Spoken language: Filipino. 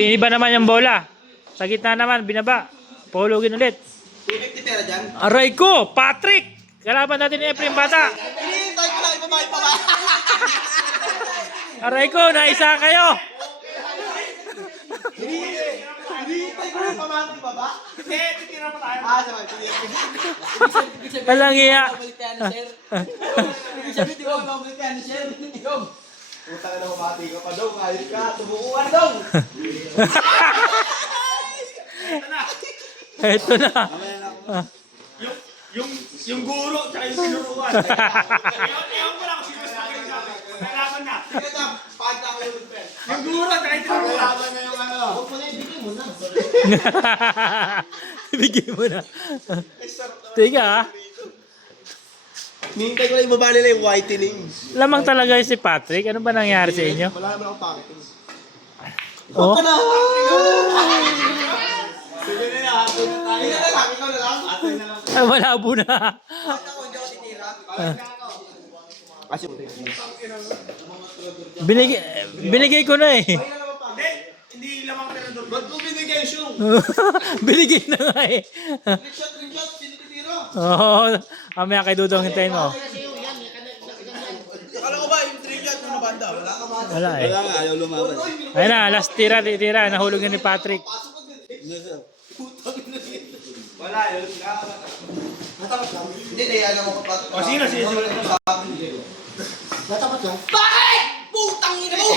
Piniba naman yung bola. Sa gitna naman, binaba. Pahulugin ulit. 250 pera dyan. Aray ko, Patrick! Kalaban natin ni Efren Bata. Hinihintay ko lang, ibabay pa ba? Aray ko, naisa kayo. Hinihintay ko lang, pamati pa ba? Hindi, titira pa tayo. Sabay, titira. Walang iya. Ibig sabihin, di ba mabalik ka ni Sir? Puta ka na pamati ka pa daw, ayos ka, tumukuhan daw. Ito na. Yung guro, tsaka yung sinuruan. Ewan ko lang kung sino mas magaling sa akin. Kailangan na. Sige, Tam, pagka ko yung pen. Yung guro, tsaka yung sinuruan. Kailangan na yung ano. Huwag mo na, ibigay mo na. Bigay mo na. Tiga ah. Hinihintay ko lang, ibaba nila yung whitening. Lamang talaga si Patrick. Ano ba nangyari sa inyo? Wala naman akong pakitin. Oh? Sige na, hapon na tayo. Hindi na lang, ikaw na lang. Hapon na lang. Ah, malabo na. Ako, hindi ako titira. Kasi, Binigay ko na eh. Hindi lamang pera doon. ba't mo binigay yung shoe? Binigay na nga eh. Ringshot, pinititira. Oo. Mamaya kay Dudong hintayin mo. Akala ko ba yung ringshot mo na banda? Wala ka ba? Wala eh. nga, ayaw lumaban. Ayun na, last tira. Nahulog na ni Patrick. Wala, yun. Hindi, dahil alam mo kapag... O, sino? Natapat lang. Bakit? Putang ina mo!